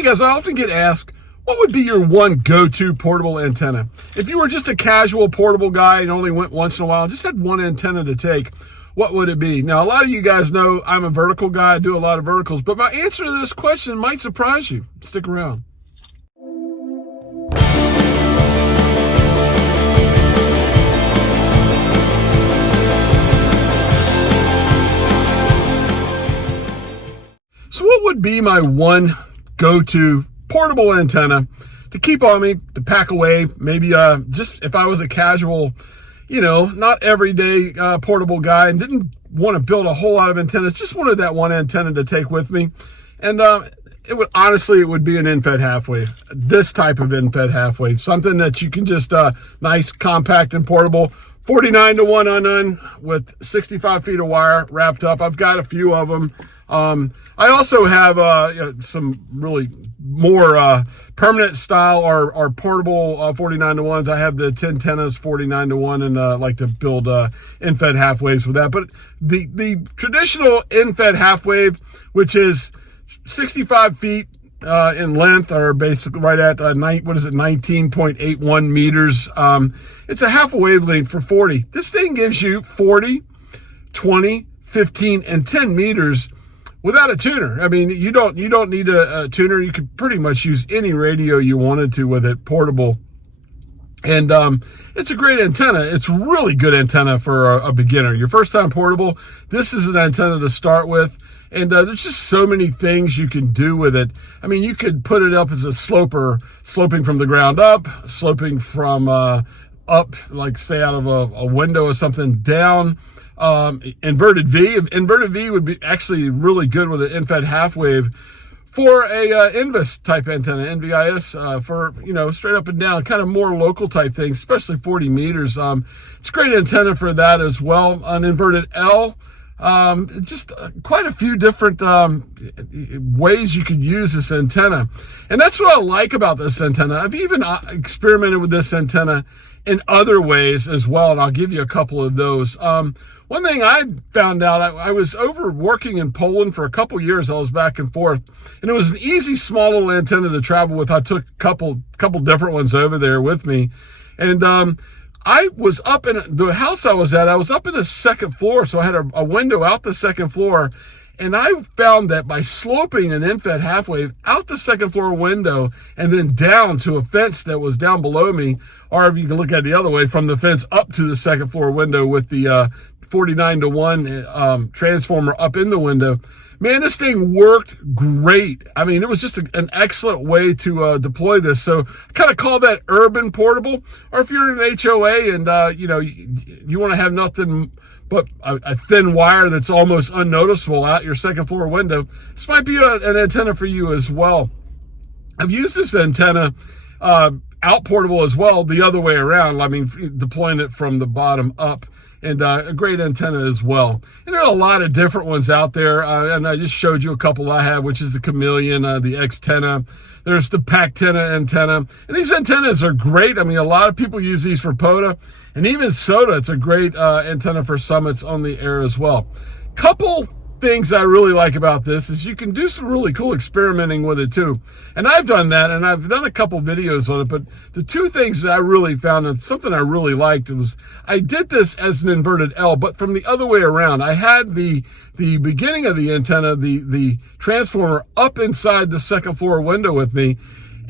Hey guys, I often get asked, what would be your one go-to portable antenna? If you were just a casual portable guy and only went once in a while, just had one antenna to take, what would it be? Now, a lot of you guys know I'm a vertical guy. I do a lot of verticals, but my answer to this question might surprise you. Stick around. So what would be my one go-to portable antenna to keep on me, to pack away, maybe just if I was a casual, not everyday portable guy and didn't want to build a whole lot of antennas, just wanted that one antenna to take with me. And it would be an Infed halfwave, this type of Infed halfwave, something that you can just, nice, compact, and portable, 49-to-1 unun with 65 feet of wire wrapped up. I've got a few of them. I also have some really more permanent style or portable 49-to-1s. I have the 10 tennas 49-to-1 and like to build Infed halfwaves with that. But the traditional Infed halfwave, which is 65 feet in length, or basically right at 19.81 meters. It's a half a wavelength for 40. This thing gives you 40, 20, 15, and 10 meters without a tuner. I mean, you don't need a tuner. You could pretty much use any radio you wanted to with it, portable. And it's a great antenna. It's a really good antenna for a beginner. Your first time portable, this is an antenna to start with. And there's just so many things you can do with it. I mean, you could put it up as a sloper, sloping from the ground up, sloping from up, like say out of a window or something, down. Inverted V would be actually really good with an Infed halfwave for a Invis type antenna, NVIS, for, straight up and down, kind of more local type things, especially 40 meters. It's a great antenna for that as well. An inverted L, just quite a few different ways you could use this antenna. And that's what I like about this antenna. I've even experimented with this antenna in other ways as well, and I'll give you a couple of those. One thing I found out, I was over working in Poland for a couple years. I was back and forth, and it was an easy, small little antenna to travel with. I took a couple different ones over there with me, and I was up in the house I was at. I was up in the second floor, so I had a window out the second floor. And I found that by sloping an Infed halfwave out the second floor window and then down to a fence that was down below me, or if you can look at it the other way, from the fence up to the second floor window with the 49-to-1 transformer up in the window, man, this thing worked great. I mean, it was just an excellent way to deploy this. So I kind of call that urban portable. Or if you're in an HOA and, you want to have nothing but a thin wire that's almost unnoticeable out your second floor window, this might be an antenna for you as well. I've used this antenna out portable as well, the other way around. I mean, deploying it from the bottom up, and a great antenna as well. And there are a lot of different ones out there, and I just showed you a couple I have, which is the Chameleon, the X-tenna. There's the Pac-tenna antenna. And these antennas are great. I mean, a lot of people use these for POTA, and even SOTA. It's a great antenna for summits on the air as well. Couple things I really like about this is you can do some really cool experimenting with it too. And I've done that, and I've done a couple videos on it, but the two things that I really found, and something I really liked, was I did this as an inverted L, but from the other way around. I had the beginning of the antenna, the transformer, up inside the second floor window with me,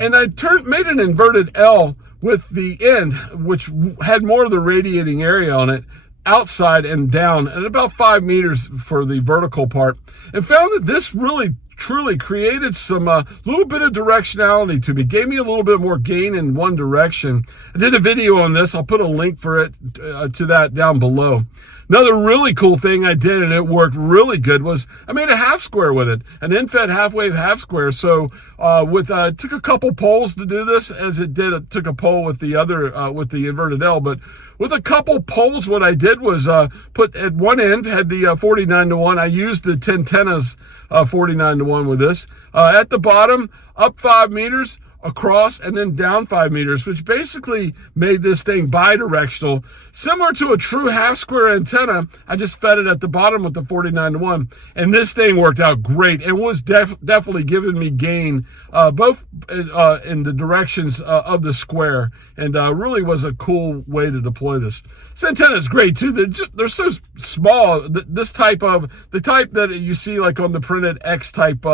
and I made an inverted L with the end, which had more of the radiating area on it, outside and down, and about 5 meters for the vertical part, and found that this really truly created some little bit of directionality to me, gave me a little bit more gain in one direction. I did a video on this. I'll put a link for it to that down below. Another really cool thing I did, and it worked really good, was I made a half square with it, an Infed halfwave half square. So took a couple poles to do this, as it took a pole with the other, with the inverted L, but with a couple poles, what I did was put at one end, had the 49-to-1. I used the 10 tennas 49-to-1 with this. At the bottom, up 5 meters, across and then down 5 meters, which basically made this thing bidirectional, similar to a true half square antenna. I just fed it at the bottom with the 49-to-1, and this thing worked out great. It was definitely giving me gain both in the directions of the square, and really was a cool way to deploy this. This antenna is great too. They're so small. This type that you see like on the printed X type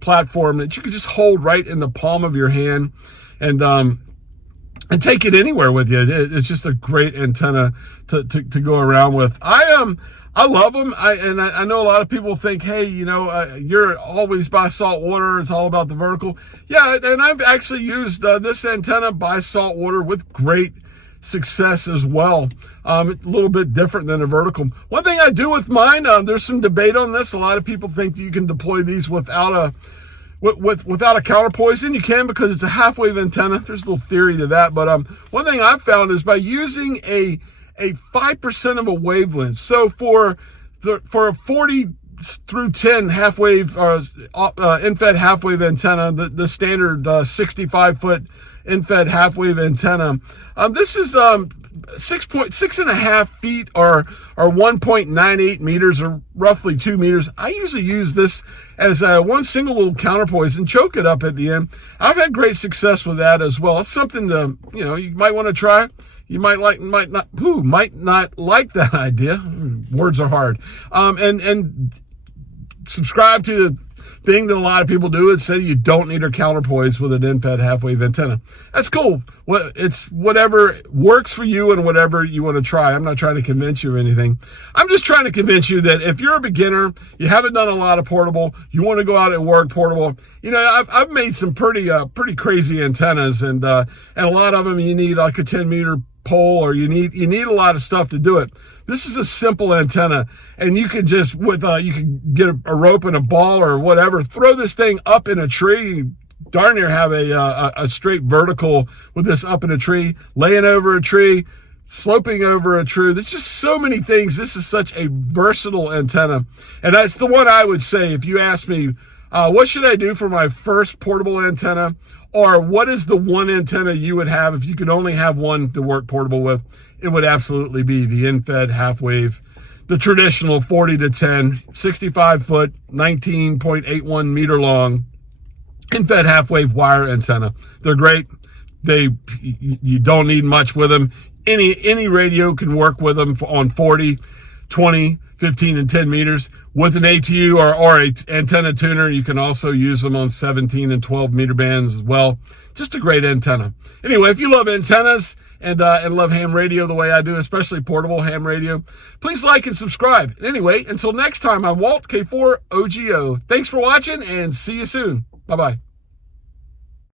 platform that you can just hold right in the palm of your hand and take it anywhere with you. It's just a great antenna to go around with. I love them. I know a lot of people think, hey, you're always by Saltwater. It's all about the vertical. Yeah, and I've actually used this antenna by Saltwater with great success as well. A little bit different than a vertical. One thing I do with mine, there's some debate on this. A lot of people think that you can deploy these without a counterpoise, and you can because it's a half-wave antenna. There's a little theory to that, but one thing I've found is by using a 5% of a wavelength. So for a 40 through 10 half-wave Infed half-wave antenna, the standard 65-foot Infed half-wave antenna, this is 6.5 feet or 1.98 meters or roughly 2 meters. I usually use this as one single little counterpoise and choke it up at the end. I've had great success with that as well. It's something to, you might want to try. You might not like that idea. Words are hard. And subscribe to the thing that a lot of people do and say you don't need a counterpoise with an Infed half-wave antenna. That's cool. It's whatever works for you and whatever you want to try. I'm not trying to convince you of anything. I'm just trying to convince you that if you're a beginner, you haven't done a lot of portable, you want to go out and work portable. I've made some pretty crazy antennas, and a lot of them you need like a 10-meter pole, or you need a lot of stuff to do it. This is a simple antenna, and you can just you can get a rope and a ball or whatever, throw this thing up in a tree. Darn near have a straight vertical with this up in a tree, laying over a tree, sloping over a tree. There's just so many things. This is such a versatile antenna, and that's the one I would say if you ask me, what should I do for my first portable antenna? Or what is the one antenna you would have if you could only have one to work portable with? It would absolutely be the Infed half-wave, the traditional 40 to 10, 65-foot, 19.81 meter long Infed half-wave wire antenna. They're great. You don't need much with them. Any radio can work with them on 40, 20, 15, and 10 meters. With an ATU or a antenna tuner, you can also use them on 17 and 12 meter bands as well. Just a great antenna. Anyway, if you love antennas and love ham radio the way I do, especially portable ham radio, please like and subscribe. Anyway, until next time, I'm Walt, K4OGO. Thanks for watching, and see you soon. Bye-bye.